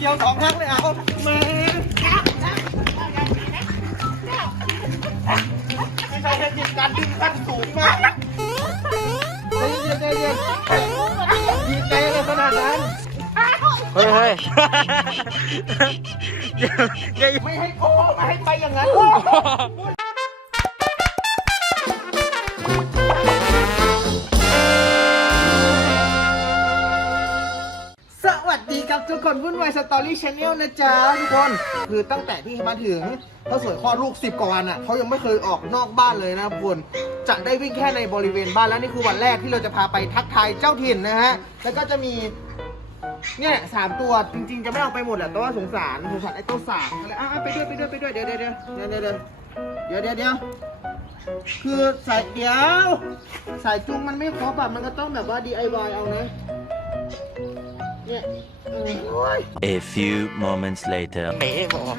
เกี่ยวสองครั้งเลยเอาแม่ไม่ใช่เทคนิคการดึงขั้นสูงมากใจเย็นใจเย็นดีใจเลยขนาดนั้นเฮ้ยเฮ้ยอย่าไม่ให้โอ้ไม่ให้ไปอย่างนั้น สวัสดีครับทุกคนวุ่นวายสตอรี่ชาแนลนะจ๊ะทุกคน คือตั้งแต่ที่มาถึงเขาสวยคลอดลูก 10 กว่าวันอะเขายังไม่เคยออกนอกบ้านเลยนะครับทุกคนจะได้วิ่งแค่ในบริเวณบ้านแล้วนี่คือวันแรกที่เราจะพาไปทักทายเจ้าถิ่นนะฮะแล้วก็จะมีเนี่ยสามตัวจริงๆจะไม่เอาไปหมดแหละแต่ว่าสงสารสงสารไอ้ตัวสามอะไรอะไปด้วยไปด้วยไปด้วยเดี๋ยวเดี๋ยวเดี๋ยวเดี๋ยวเดี๋ยวเดี๋ยวเดี๋ยวเดี๋ยวคือสายเดียว สายจุงมันไม่ครบอะมันก็ต้องแบบว่า DIY เอานะ เนี่ยเออโอ้ย A few moments later. เป๋บอก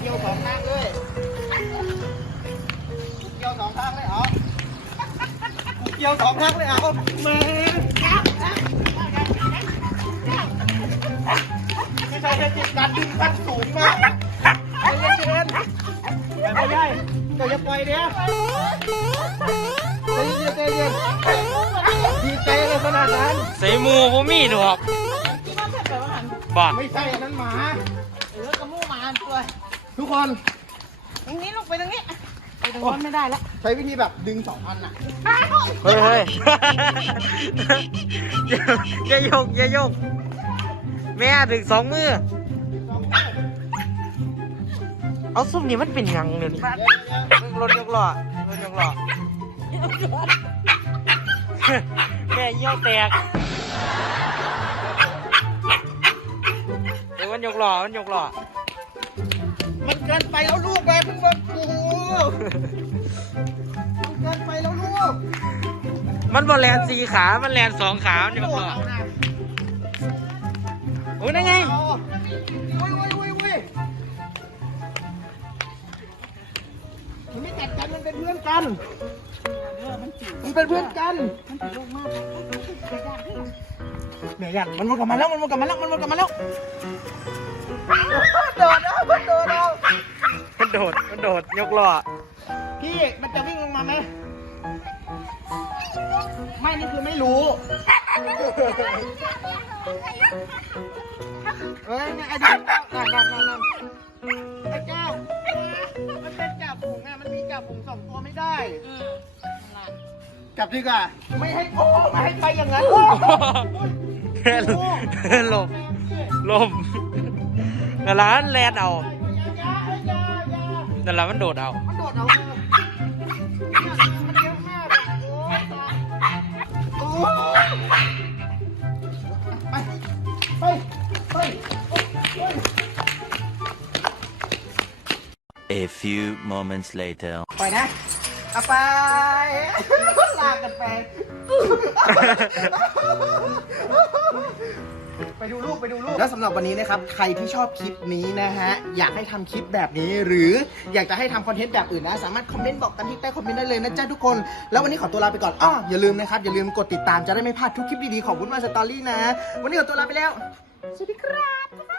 เกี่ยวสองข้างเลย เกี่ยวสองข้างเลยเหรอเกี่ยวสองข้างเลยเหรอแม่ไม่ใช่เทคนิคการดึงขั้นสูงมากใจเย็นๆอย่าไปย่ายเดี๋ยวจะปล่อยเดี๋ยวใจเย็นใจเย็น ใส่หมูบ่มีดอกบ้าไม่ใช่อันนั้นหมา เออกระมูมาตัวทุกคนตรงนี้ลูกไปตรงนี้ไปตรงนู้นไม่ได้แล้วใช้วิธีแบบดึงสองอันอะเฮ้ยเฮ้ยอย่าอย่ายกอย่ายก แม่ถึงสองมือ เอาซุ่มนี่มันเป็นหยังเนี่ยรถยกล้อรถยกล้อแม่เยี่ยวแตก เดี๋ยวมันยกล้อมันยกล้อมันเกินไปแล้วลูกแบบเพิ่งบอกโอ้โหมันเกินไปแล้วลูกมันบอลแลนสี่ขา มันแลนสองขามันยกล้อเอานะโอ้ยนั่นไงเอาอุ้ยอุ้ยอุ้ยอุ้ยมันไม่กัดกันมันเป็นเพื่อนกัน มันเป็นเพื่อนกัน มันติดลูกมาก เลยจะยากที่เนี่ยยันมันวนกลับมาแล้วมันวนกลับมาแล้วมันวนกลับมาแล้วโดดเอามันโดดเอามันโดดมันโดดยกล้อพี่มันจะวิ่งลงมาไหมไม่นี่คือไม่รู้เอ้ยไอ้เจ้านั่นนั่นนั่นนั่นไอ้เจ้ามันเป็นจ่าฝูงอะมันมีจ่าฝูงสองตัวไม่ได้อืมนั่นล่ะกลับดีกว่าไม่ให้โอ้ไม่ให้ไปอย่างนั้น หลบหลบนั่นละมันแลนเอาอย่าอย่าอย่าอย่านั่นละมันโดดเอา มันโดดเอาเลยมันเยอะมากโอ้ยตายโอ้ยไปไปไปโอ้ย A few moments later. ไปนะ เอาไปลากกันไป ไปดูรูปไปดูรูปแล้วสำหรับวันนี้นะครับ ใครที่ชอบคลิปนี้นะฮะ อยากให้ทำคลิปแบบนี้ หรืออยากจะให้ทำคอนเทนต์แบบอื่นนะ สามารถคอมเมนต์บอกกันที่ใต้คอมเมนต์ได้เลยนะจ๊ะทุกคน แล้ววันนี้ขอตัวลาไปก่อนอ้ออย่าลืมนะครับ อย่าลืมกดติดตามจะได้ไม่พลาดทุกคลิปดีๆของวุ้นมาสตอรี่นะ วันนี้ขอตัวลาไปแล้ว สวัสดีครับ